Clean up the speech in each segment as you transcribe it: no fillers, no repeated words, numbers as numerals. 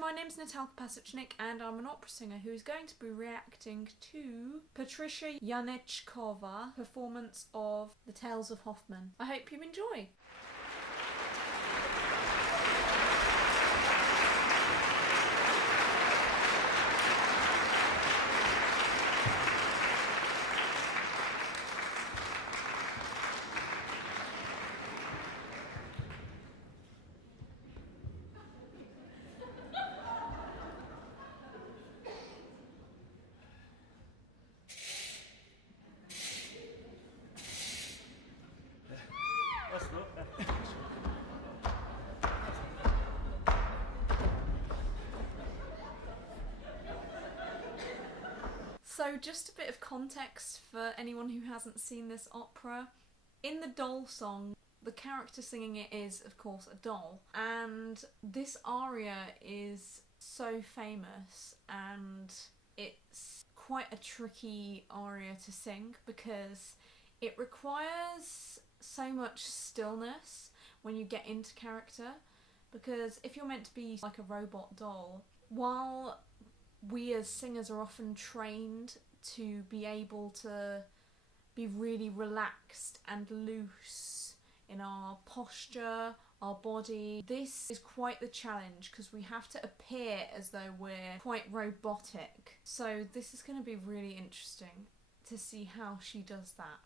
my name's JANEČKOVÁ and I'm an opera singer who's going to be reacting to PATRICIA JANEČKOVÁ performance of The Tales of Hoffmann. I hope you enjoy! So just a bit of context for anyone who hasn't seen this opera. In the doll song, the character singing it is, of course, a doll, and this aria is so famous, and it's quite a tricky aria to sing because it requires so much stillness when you get into character, because if you're meant to be like a robot doll, while we as singers are often trained to be able to be really relaxed and loose in our posture, our body, this is quite the challenge because we have to appear as though we're quite robotic. So this is going to be really interesting to see how she does that.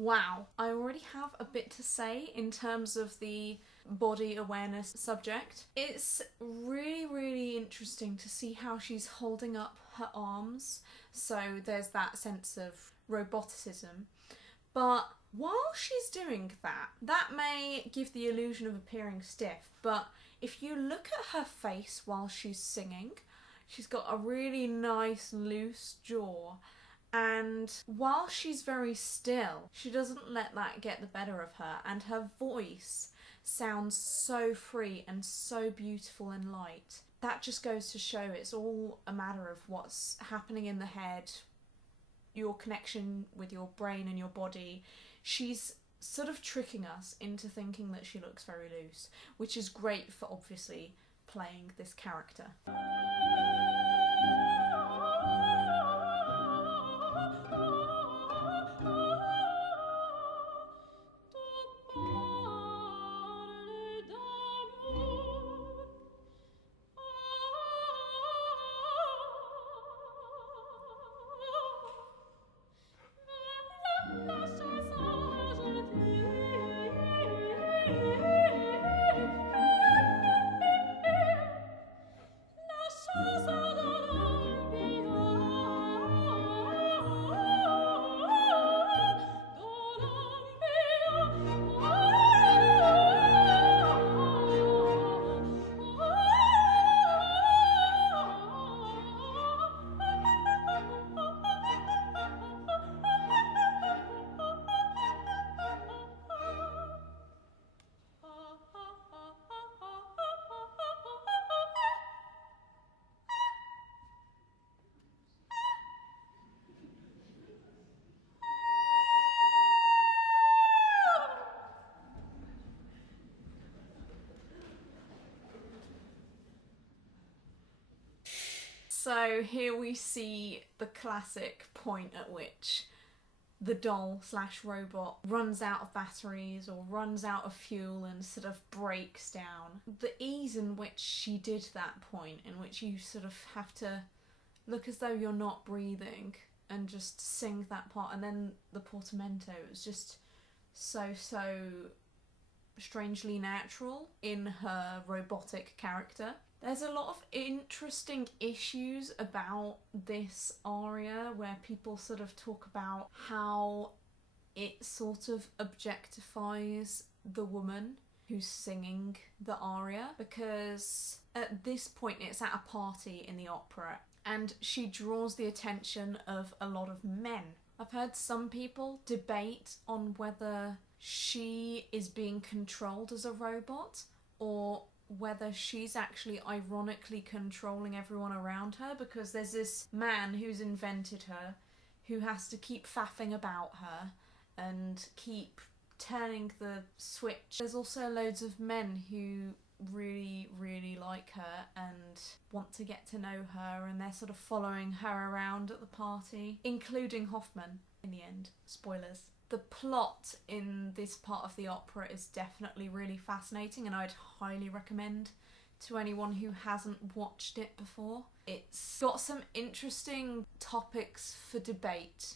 Wow, I already have a bit to say in terms of the body awareness subject. It's really interesting to see how she's holding up her arms, so there's that sense of roboticism. But while she's doing that, that may give the illusion of appearing stiff, but if you look at her face while she's singing, she's got a really nice loose jaw. And while she's very still, she doesn't let that get the better of her, and her voice sounds so free and so beautiful and light. That just goes to show it's all a matter of what's happening in the head, your connection with your brain and your body. She's sort of tricking us into thinking that she looks very loose, which is great for obviously playing this character. So here we see the classic point at which the doll slash robot runs out of batteries or runs out of fuel and sort of breaks down. The ease in which she did that point, in which you sort of have to look as though you're not breathing and just sing that part, and then the portamento, it was just so strangely natural in her robotic character. There's a lot of interesting issues about this aria where people sort of talk about how it sort of objectifies the woman who's singing the aria, because at this point it's at a party in the opera and she draws the attention of a lot of men. I've heard some people debate on whether she is being controlled as a robot or whether she's actually ironically controlling everyone around her, because there's this man who's invented her who has to keep faffing about her and keep turning the switch. There's also loads of men who really, really like her and want to get to know her, and they're sort of following her around at the party, including Hoffman in the end. Spoilers. The plot in this part of the opera is definitely really fascinating, and I'd highly recommend to anyone who hasn't watched it before. It's got some interesting topics for debate.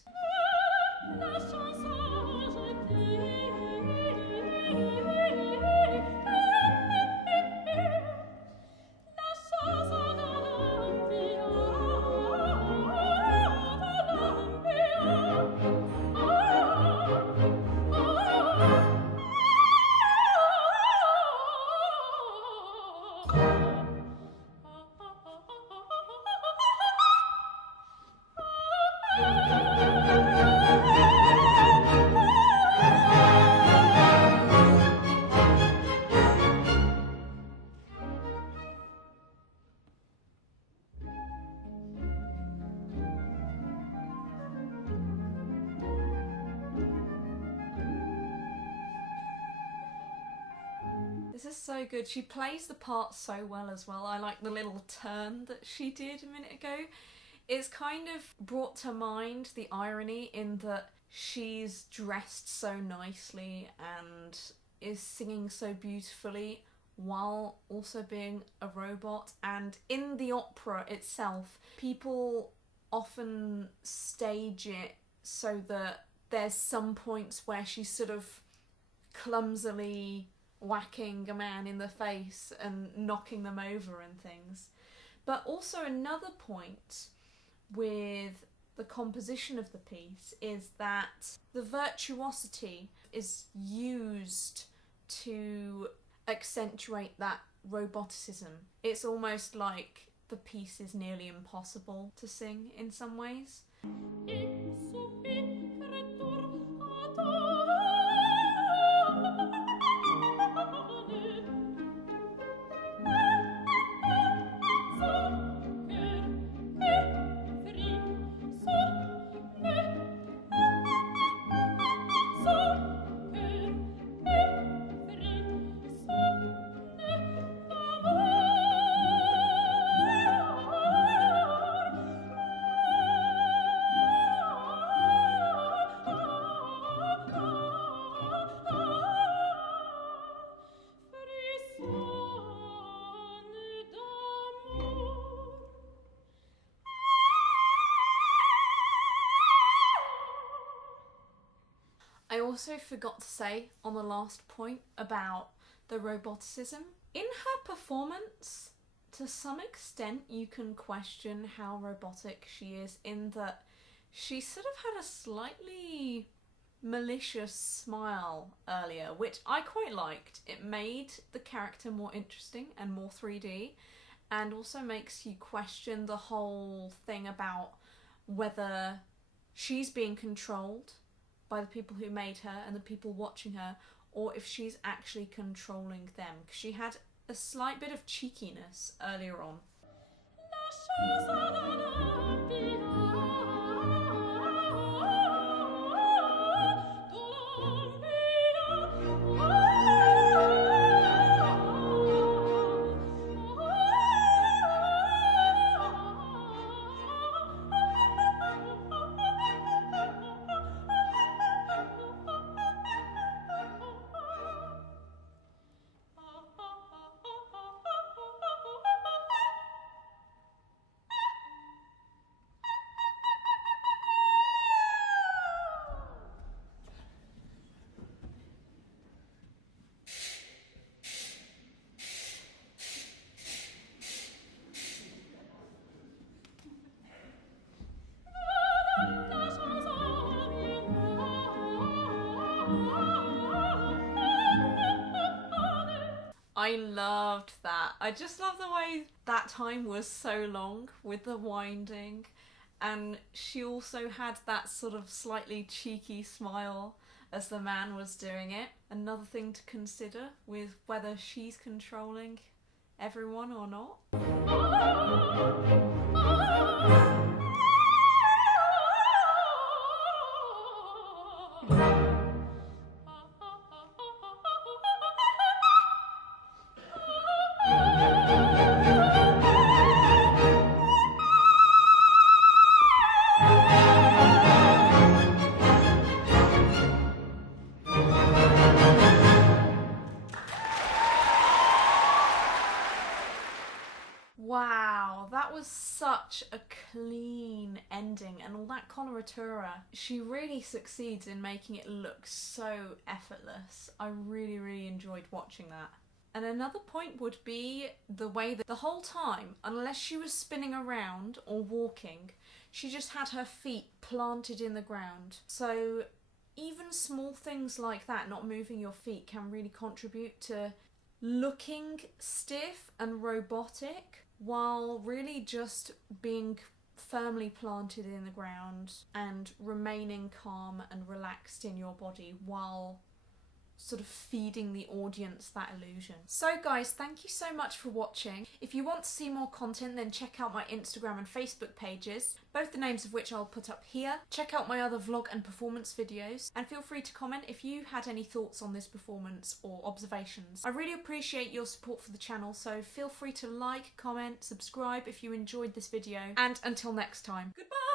This is so good. She plays the part so well as well. I like the little turn that she did a minute ago. It's kind of brought to mind the irony in that she's dressed so nicely and is singing so beautifully while also being a robot. And in the opera itself, people often stage it so that there's some points where she's sort of clumsily whacking a man in the face and knocking them over and things. But also another point with the composition of the piece is that the virtuosity is used to accentuate that roboticism. It's almost like the piece is nearly impossible to sing in some ways. I also forgot to say on the last point about the roboticism. In her performance, to some extent you can question how robotic she is, in that she sort of had a slightly malicious smile earlier, which I quite liked. It made the character more interesting and more 3D, and also makes you question the whole thing about whether she's being controlled by the people who made her and the people watching her, or if she's actually controlling them. Because she had a slight bit of cheekiness earlier on. I loved that. I just love the way that time was so long with the winding, and she also had that sort of slightly cheeky smile as the man was doing it. Another thing to consider with whether she's controlling everyone or not. Wow, that was such a clean ending, and all that coloratura. She really succeeds in making it look so effortless. I really, really enjoyed watching that. And another point would be the way that the whole time, unless she was spinning around or walking, she just had her feet planted in the ground. So even small things like that, not moving your feet, can really contribute to looking stiff and robotic, while really just being firmly planted in the ground and remaining calm and relaxed in your body while sort of feeding the audience that illusion. So guys, thank you so much for watching. If you want to see more content, then check out my Instagram and Facebook pages, both the names of which I'll put up here. Check out my other vlog and performance videos, and feel free to comment if you had any thoughts on this performance or observations. I really appreciate your support for the channel, so feel free to like, comment, subscribe if you enjoyed this video, and until next time, goodbye!